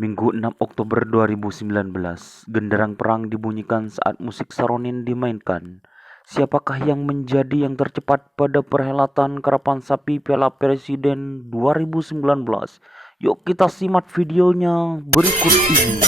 Minggu 6 Oktober 2019, genderang perang dibunyikan saat musik saronin dimainkan. Siapakah yang menjadi yang tercepat pada perhelatan karapan sapi Piala Presiden 2019? Yuk kita simak videonya berikut ini.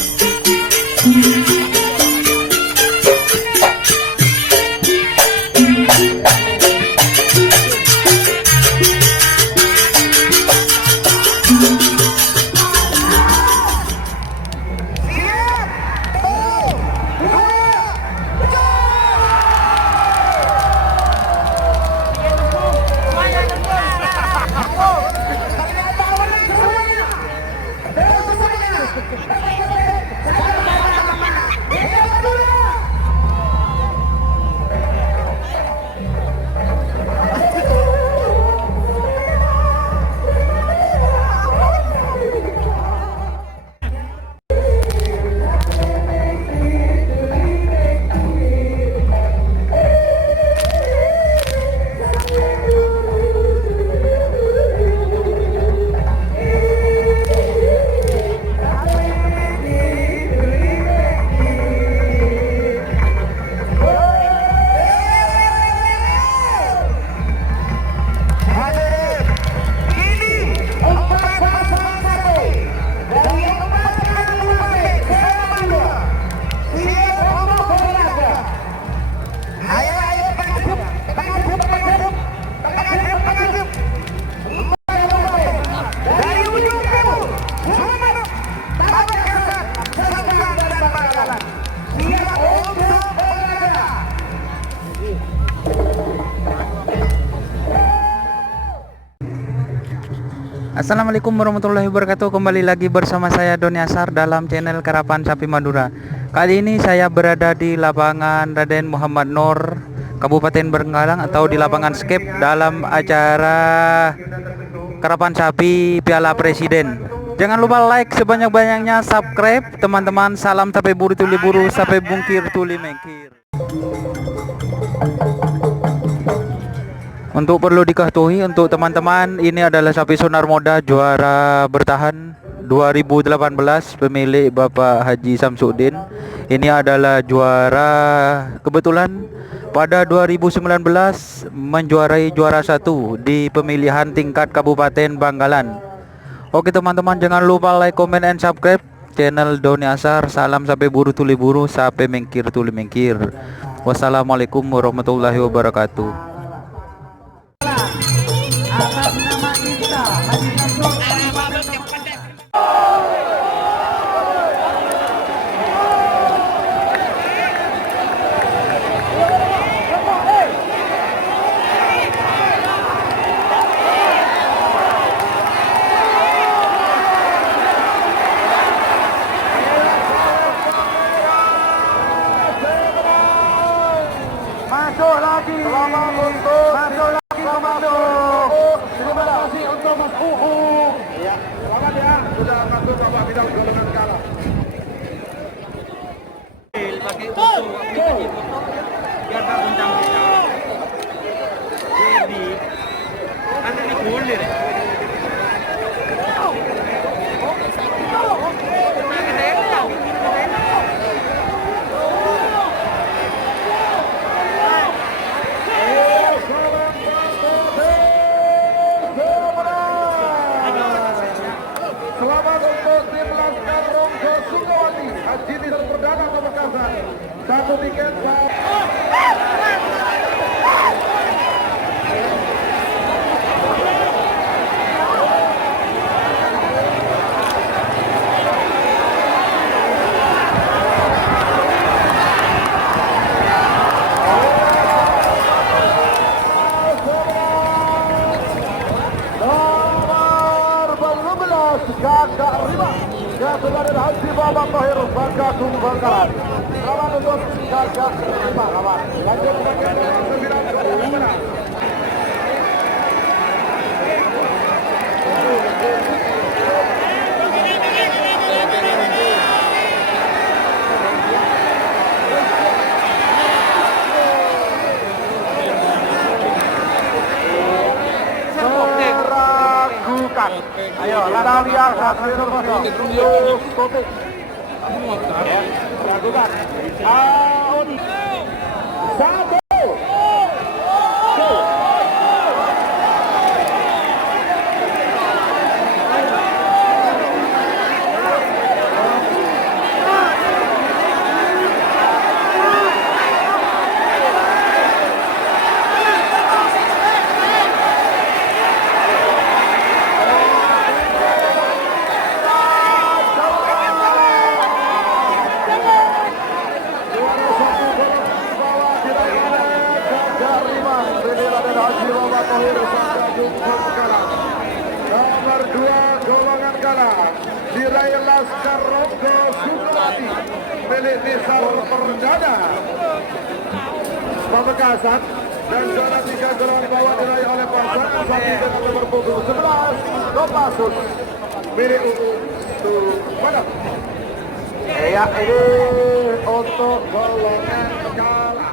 Assalamualaikum warahmatullahi wabarakatuh. Kembali lagi bersama saya Doni Asar dalam channel Karapan Sapi Madura. Kali ini saya berada di lapangan Raden Muhammad Noor, Kabupaten Bengkalang, atau di lapangan Skep dalam acara Karapan Sapi Piala Presiden. Jangan lupa like sebanyak-banyaknya, subscribe teman-teman. Salam sapi buru tuli buru, sapi bungkir tuli mengkir. Untuk perlu diketahui untuk teman-teman, ini adalah sapi Sonar Moda juara bertahan 2018 pemilik Bapak Haji Samsudin. Ini adalah juara kebetulan pada 2019 menjuarai juara 1 di pemilihan tingkat Kabupaten Bangkalan. Oke teman-teman, jangan lupa like, comment, and subscribe channel Doni Asar. Salam sapi buru tuli buru, sapi mengkir tuli mengkir. Wassalamualaikum warahmatullahi wabarakatuh. Atas nama kita Haji Samsul. Masuk lagi. Selamat untuk masuk lagi komando. Terima kasih untuk Mas Uhu. Iya, selamat ya. Sudah masuk Bapak Bidang golongan skala. Pakai utuh aplikasi foto biar tak goncang-goncang. Jadi ada di boleh deh. Selamat untuk tim Laskar Ronggo Sukawati, Haji Nisar Perdana Pamekasan. Satu tiket. Kakak Rima, ya saudara Haji Bapak Tohir Bangkatung Bangkalan. Selamat untuk Kakak Rima, kawan. Lanjut ke Ayo, kita lihat Nomor 2 golongan kalah diraih Laskar Ronggo Sukmati milik Nisal Perdana Pamekasan, dan juara 3 golongan bawah diraih oleh pasangan sapi dengan nomor punggung 11 Kopassus milik Madam. Ya, ini untuk golongan kalah.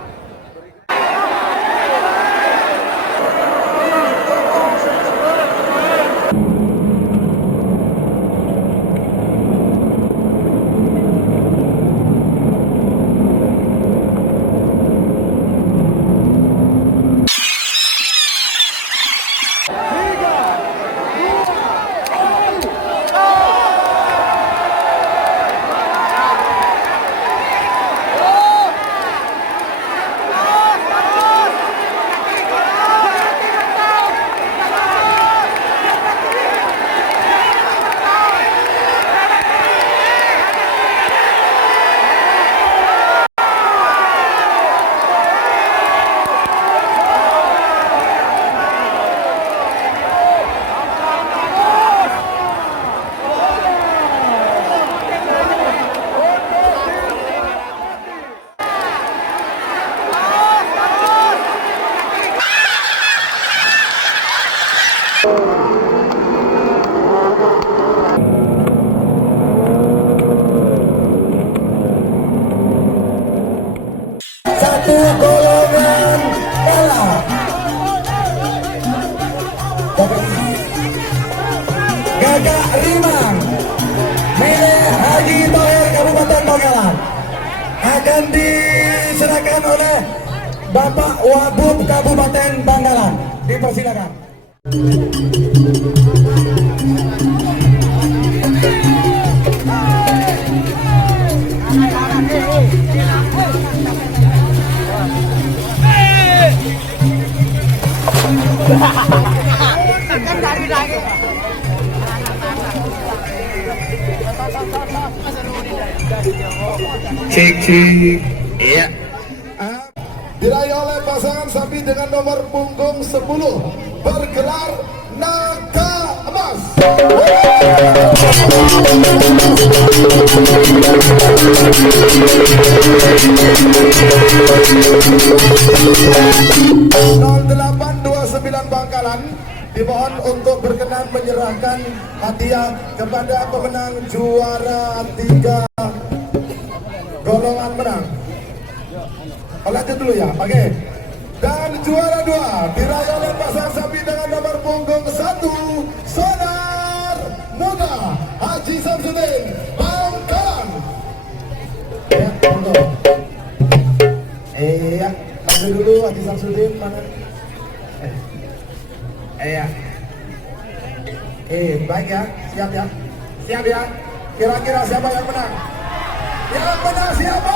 Satu golongan kalah. Gagak Rimang milik Haji Toher Kabupaten Bangkalan akan diserahkan oleh Bapak Wagub Kabupaten Bangkalan. Dipersilakan. Cek. Iya. Diraih oleh pasangan sapi dengan nomor punggung 10 bergelar Naga Emas. Bangkalan dimohon untuk berkenan menyerahkan hadiah kepada pemenang juara 3 golongan menang. Lanjut dulu ya, oke. Dan juara 2 diraih oleh pasangan sapi dengan nomor punggung 1 Sonar Muda Haji Samsudin Bangkalan. Ya, untuk. Ya, ambil dulu Haji Samsudin mana? Ya. Baik ya, siap ya. Siap ya. Kira-kira siapa yang menang? Yang menang siapa?